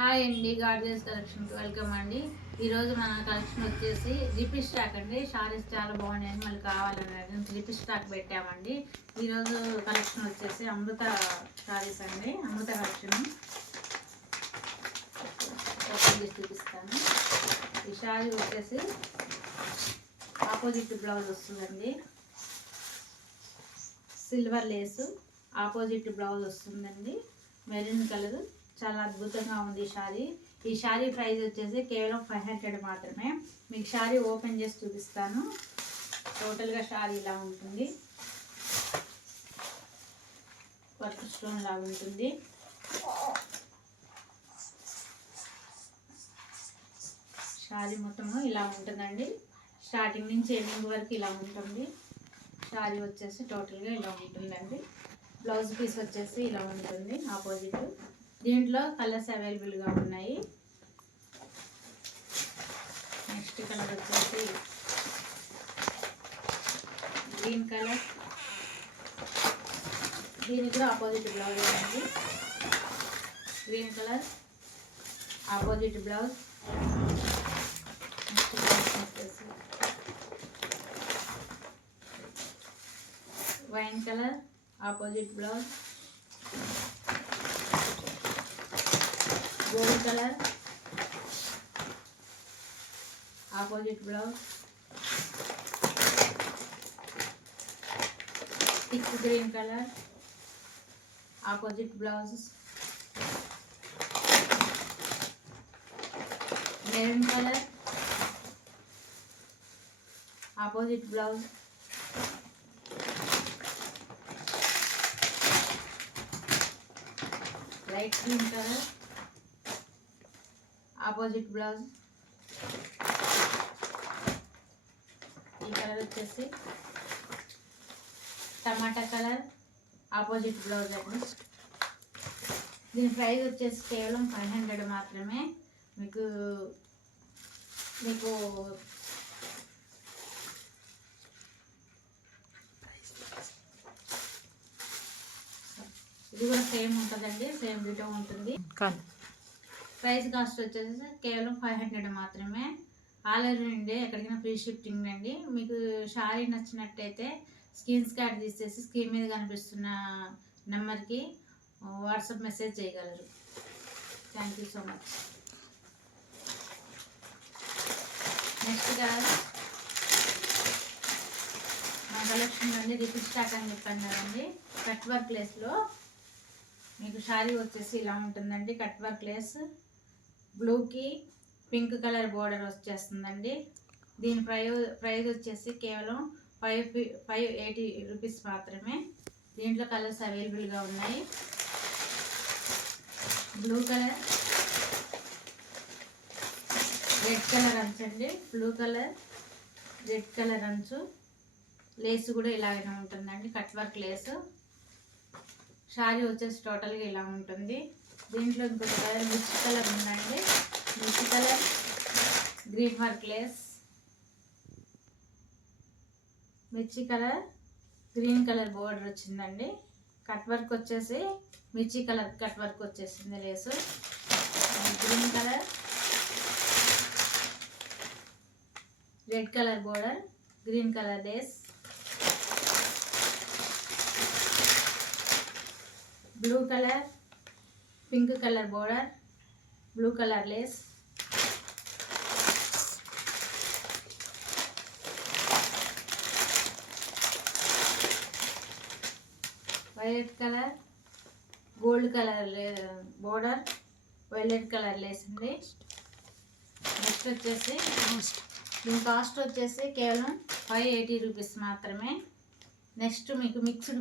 Hi అండి, gardens కలెక్షన్కి welcome అండి. ఈరోజు మన కలెక్షన్ వచ్చేసి రిపీట్ స్టాక్ అండి. శారీస్ చాలా బాగున్నాయని మళ్ళీ కావాలని రిపీట్ స్టాక్ పెట్టామండి. ఈరోజు కలెక్షన్ వచ్చేసి అమృత శారీస్ అండి. అమృత కలెక్షన్ ఓపెన్ చేసి చూపిస్తాను. ఈ శారీ వచ్చేసి ఆపోజిట్ బ్లౌజ్ వస్తుందండి. సిల్వర్ లేసు ఆపోజిట్ బ్లౌజ్ వస్తుందండి. మెరూన్ కలర్ చాలా అద్భుతంగా ఉంది ఈ శారీ ప్రైస్ వచ్చేసి కేవలం 500 మాత్రమే. మీకు శారీ ఓపెన్ చేసి చూపిస్తాను. టోటల్గా శారీ ఇలా ఉంటుంది. వర్క్ స్టోన్ లాగా ఉంటుంది. శారీ మొత్తము ఇలా ఉంటుందండి. స్టార్టింగ్ నుంచి ఎండింగ్ వరకు ఇలా ఉంటుంది. శారీ వచ్చేసి టోటల్గా ఇలా ఉంటుందండి. బ్లౌజ్ పీస్ వచ్చేసి ఇలా ఉంటుంది ఆపోజిట్. దీంట్లో కలర్స్ అవైలబుల్గా ఉన్నాయి. నెక్స్ట్ కలర్ వచ్చేసి గ్రీన్ కలర్. దీనికి కూడా ఆపోజిట్ బ్లౌజ్ ఉంది. Green colour opposite blouse. Next blouse వచ్చేసి wine colour opposite blouse. Gold colour opposite blouse. Thick green colour opposite blouse. Maroon colour opposite blouse. Light green colour opposite blouse. ఈ colour వచ్చేసి tomato colour opposite blouse అండి. దీని price వచ్చేసి కేవలం 500 మాత్రమే. మీకు ఇది కూడా సేమ్ ఉంటుందండి. సేమ్ రిటర్న్ ఉంటుంది. ప్రైస్ కాస్ట్ వచ్చేసి కేవలం 500 మాత్రమే. ఆల్ ఓవర్ ఇండియా ఎక్కడికైనా ఫ్రీ షిఫ్టింగ్ అండి. మీకు శారీ నచ్చినట్టయితే స్క్రీన్ షాట్ తీసేసి స్క్రీన్ మీద కనిపిస్తున్న నెంబర్కి వాట్సాప్ మెసేజ్ చేయగలరు. Thank you so much. Next colour మన కలెక్షన్ అండి. రిపీట్ స్టాక్ అని చెప్పాను కదండి. కట్ వర్క్ ప్లేస్లో మీకు శారీ వచ్చేసి ఇలా ఉంటుందండి. కట్ వర్క్ లేస్ బ్లూకి పింక్ కలర్ బోర్డర్ వచ్చేస్తుందండి. దీని ప్రైస్ వచ్చేసి కేవలం 580 రూపీస్ మాత్రమే. దీంట్లో కలర్స్ అవైలబుల్గా ఉన్నాయి. బ్లూ కలర్, రెడ్ కలర్ అంచు అండి. బ్లూ కలర్, రెడ్ కలర్ అంచు. లేస్ కూడా ఇలాగనే ఉంటుందండి. Cut work lace. శారీ వచ్చేసి టోటల్గా ఇలా ఉంటుంది. దీంట్లో ఇంకొక కలర్ మిర్చి కలర్ ఉందండి. మిర్చి కలర్ గ్రీన్ వర్క్ లేస్. మిర్చి కలర్ గ్రీన్ కలర్ బోర్డర్ వచ్చిందండి. కట్ వర్క్ వచ్చేసి మిర్చి కలర్ కట్ వర్క్ వచ్చేసింది lace. Green colour, red colour border, green colour lace. Blue colour, pink colour border, blue colour lace. Violet colour, gold colour border, violet colour lace అండి. Next వచ్చేసి దీని cost వచ్చేసి కేవలం 580 rupees మాత్రమే. Next మీకు mixed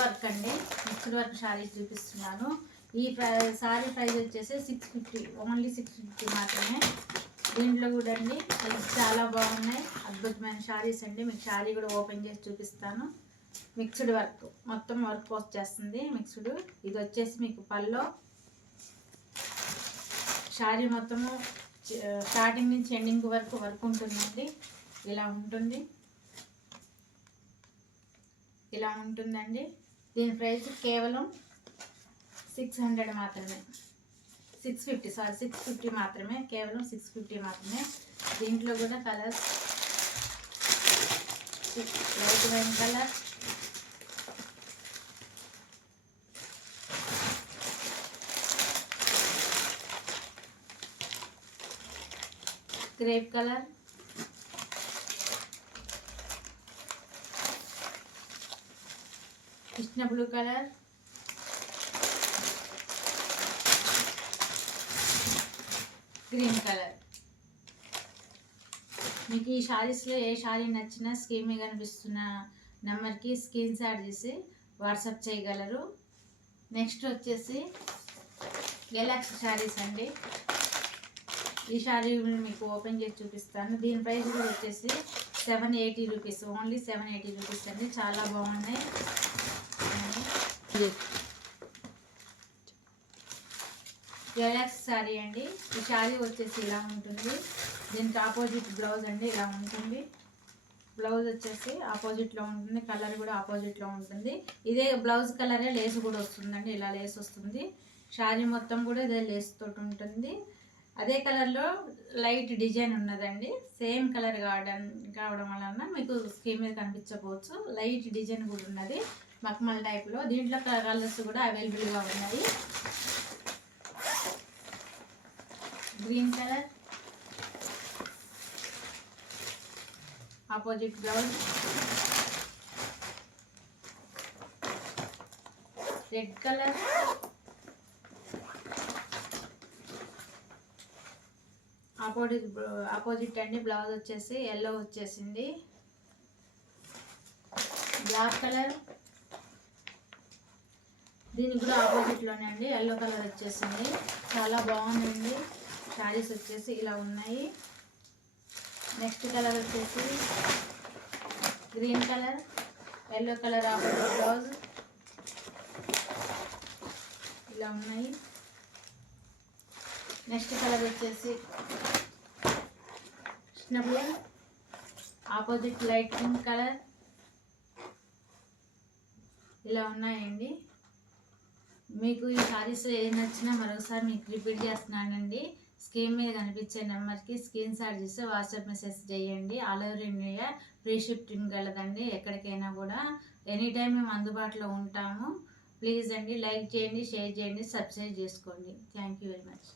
work అండి. Mixed work saris చూపిస్తున్నాను. ఈ శారీ ప్రైస్ వచ్చేసి 650, ఓన్లీ 650 మాత్రమే. దీంట్లో కూడా అండి చాలా బాగున్నాయి, అద్భుతమైన శారీస్ అండి. మీకు శారీ కూడా ఓపెన్ చేసి చూపిస్తాను. మిక్స్డ్ వర్క్ మొత్తం వర్క్ వచ్చేస్తుంది. మిక్స్డ్ ఇది వచ్చేసి మీకు పల్లో. శారీ మొత్తము స్టార్టింగ్ నుంచి ఎండింగ్ వరకు వర్క్ ఉంటుందండి. ఇలా ఉంటుందండి. దీని ప్రైస్ కేవలం 600 మాత్రమే. 650 650 మాత్రమే, కేవలం 650 మాత్రమే. దీంట్లో కూడా colours light wine colour, grape colour, Krishna blue colour, green colour. మీకు ఈ శారీస్లో ఏ శారీ నచ్చినా స్క్రీన్ మీద కనిపిస్తున్న నెంబర్కి స్క్రీన్ షాట్ చేసి వాట్సాప్ చేయగలరు. నెక్స్ట్ వచ్చేసి గెలాక్సీ శారీస్ అండి. ఈ శారీ మీకు ఓపెన్ చేసి చూపిస్తాను. దీని ప్రైస్ కూడా వచ్చేసి 780 రూపీస్, ఓన్లీ 780 రూపీస్ అండి. చాలా బాగున్నాయి. గెలాక్సీ శారీ అండి. ఈ శారీ వచ్చేసి ఇలా ఉంటుంది. దీనికి ఆపోజిట్ బ్లౌజ్ అండి, ఇలా ఉంటుంది. బ్లౌజ్ వచ్చేసి ఆపోజిట్లో ఉంటుంది, కలర్ కూడా ఆపోజిట్లో ఉంటుంది. ఇదే బ్లౌజ్ కలరే లేస్ కూడా వస్తుందండి, ఇలా లేస్ వస్తుంది. శారీ మొత్తం కూడా ఇదే లేస్ తోటి ఉంటుంది. అదే కలర్లో లైట్ డిజైన్ ఉన్నదండి. సేమ్ కలర్ కావడం వలన మీకు స్క్రీన్ మీద కనిపించకపోవచ్చు. లైట్ డిజైన్ కూడా ఉన్నది మక్మల్ టైప్లో. దీంట్లో కలర్స్ కూడా అవైలబుల్గా ఉన్నాయి. Green colour, opposite blouse, red colour, opposite అండి. బ్లౌజ్ వచ్చేసి ఎల్లో వచ్చేసింది. బ్లాక్ కలర్, దీనికి కూడా ఆపోజిట్లోనే అండి, ఎల్లో కలర్ వచ్చేసింది. చాలా బాగుందండి. శారీస్ వచ్చేసి ఇలా ఉన్నాయి. నెక్స్ట్ కలర్ వచ్చేసి green colour, yellow colour opposite blouse ఇలా ఉన్నాయి. నెక్స్ట్ కలర్ వచ్చేసి Krishna blue, opposite light pink colour ఇలా ఉన్నాయండి. మీకు ఈ శారీస్ ఏ నచ్చినా మరొకసారి మీకు రిపీట్ చేస్తున్నానండి. స్క్రీన్ మీద కనిపించే నెంబర్కి స్క్రీన్ షాట్ చేసి వాట్సాప్ మెసేజ్ చేయండి. All over India free shifting కలదండి. ఎక్కడికైనా కూడా ఎనీ టైం మేము అందుబాటులో ఉంటాము. ప్లీజ్ అండి, లైక్ చేయండి, షేర్ చేయండి, సబ్స్క్రైబ్ చేసుకోండి. Thank you very much.